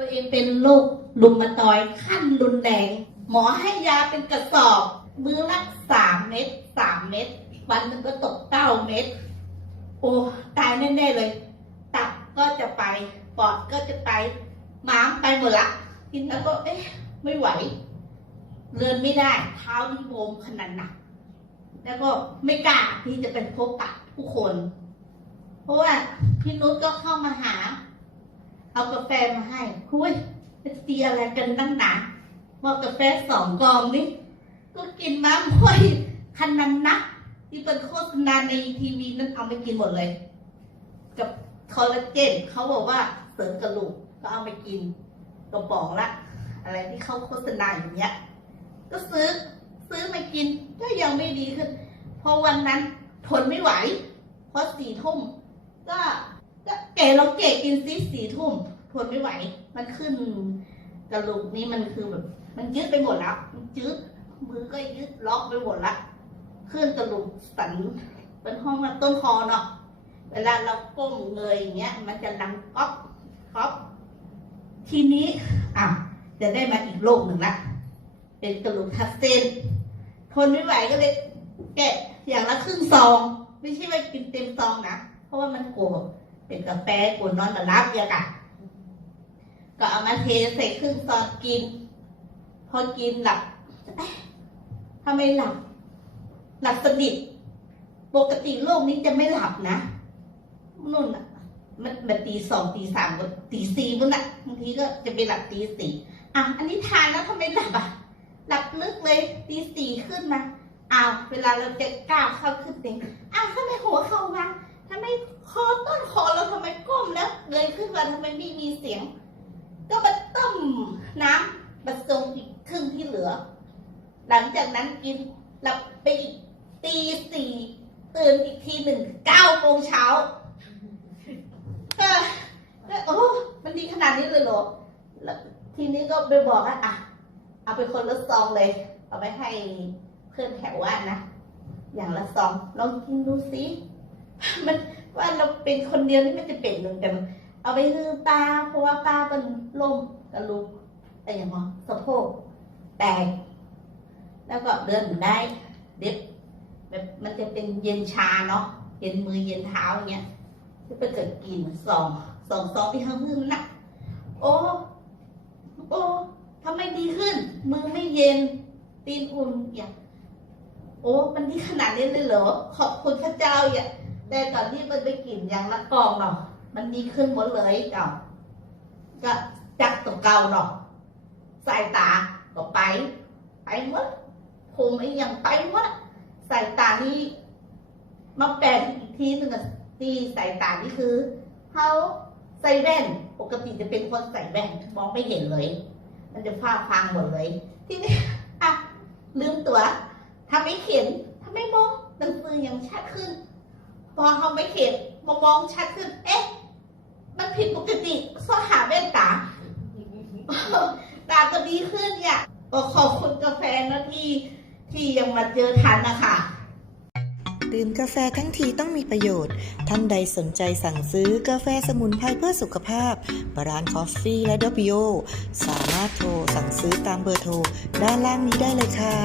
ตัวเองเป็นโรคลุมมาตอยขั้นรุนแรง หมอให้ยาเป็นกระสอบ มือละสามเม็ดสามเม็ดวันหนึ่งก็ตกเก้าเม็ดโอ้ตายแน่ๆเลย ตับก็จะไปปอดก็จะไปม้ามไปหมดละกินแล้วก็เอ๊ะไม่ไหวเดินไม่ได้เท้านี่โบมขนาดหนัก แล้วก็ไม่กล้าที่จะเป็นพบปะผู้คน เพราะว่าพี่นุชก็เข้ามาหา เอากาแฟมาให้คุยจะตีอะไรกันตั้งหนาบอกกาแฟสองกองนี่ก็กินมาม่อยคันนั้นนะที่เป็นโฆษณาในทีวีนั้นเอาไปกินหมดเลย กับคอลลาเจนเขาบอกว่าเสริมกระดูกก็เอาไปกินกระป๋องละ อะไรที่เขาโฆษณาอย่างเงี้ย ก็ซื้อซื้อมากินก็ยังไม่ดีขึ้นพราะวันนั้นทนไม่ไหว เพราะสี่ทุ่มก็ ก็แกเราเกะกินซิสี่ทุ่มทนไม่ไหว มันขึ้นกระดูกนี้มันคือแบบ มันยืดไปหมดแล้วมันยืดมือก็ยืดล็อกไปหมดละขึ้นกระดูกสันเป็นห้องต้นคอเนาะเวลาเราก้มเงยอย่างเงี้ย มันจะดังก๊อกก๊อกทีนี้อะจะได้มาอีกโรคหนึ่งละเป็นกระดูกทับเส้นทนไม่ไหวก็เลยแกะอย่างละครึ่งซอง ไม่ใช่ว่ากินเต็มซองนะ เพราะว่ามันโกลัว เป็นกาแฟกลัวนอนต่รับเดียวกันก็เอามาเทใส่ครึ่งซองกิน พอกินหลับทำไมหลับ หลับสนิทปกติโรคนี้จะไม่หลับนะนุ่นอะ มันมันตีสองตีสามตีสี่มันอะบางทีก็จะไปหลับตีสี่อะอันนี้ทานแล้วทำไมหลับอะหลับลึกเลยตีสี่ขึ้นมาอ้าวเวลาเราจะก้าวเข้าขึ้นเตียงอ้าวทำไมหัวเข้ามาทำไม แล้วเงยขึ้นมาทำไมไม่มีเสียง ก็มาต้มน้ำมาทรงอีกครึ่งที่เหลือ หลังจากนั้นกินหลับไปอีกตีสี่ตื่นอีกทีหนึ่งเก้าโมงเช้าเออโอ้มันดีขนาดนี้เลยเหรอแล้วทีนี้ก็ไปบอกว่าอะ เอาไปคนละซองเลย เอาไปให้เพื่อนแถวว่านนะ อย่างละซอง ลองกินดูสิมัน ว่าเราเป็นคนเดียวนี่ไม่จะเป็นหนึ่งแต่เอาไปคือตาเพราะว่าตาเป็นล่มกระลุกแต่อย่างว่าสะโพกแตกแล้วก็เดินได้เด็บแบบมันจะเป็นเย็นชาเนาะเย็นมือเย็นเท้าอย่างเงี้ยจะไปเกิดกินสองสองซองที่ข้างพื้นะโอ้โอ้ทำไมดีขึ้น มือไม่เย็น ตีนอุ่นอย่างโอ้มันดีขนาดนี้เลยเหรอขอบคุณพระเจ้าอย่าง แต่ตอนที่มันไปกินอย่างละกองเนาะมันดีขึ้นหมดเลยเก่าก็จักตัวเก่าเนาะสายตาก็ไป ไปหมดภูมิไอ้อย่างไปหมดสายตานี่มาแปลอีกทีหนึ่งอะที่สายตานี่คือเขาใส่แว่นปกติจะเป็นคนใส่แว่นมองไม่เห็นเลย มันจะฟ้าฟางหมดเลย ทีนี้อะลืมตัวทำไม่เขียนทำไม่มองหนังสือยังชัดขึ้น พอเขาไม่เขียนมองมองชัดขึ้น เอ๊ะ มันผิดปกติซ่อหาแว่นตา ตาก็ดีขึ้นเนี่ยก็ขอบคุณกาแฟนะที่ที่ยังมาเจอทันนะคะดื่มกาแฟทั้งทีต้องมีประโยชน์ ท่านใดสนใจสั่งซื้อกาแฟสมุนไพรเพื่อสุขภาพ บร้านคอฟฟี่และดบิโอ สามารถโทรสั่งซื้อตามเบอร์โทร ด้านล่างนี้ได้เลยค่ะ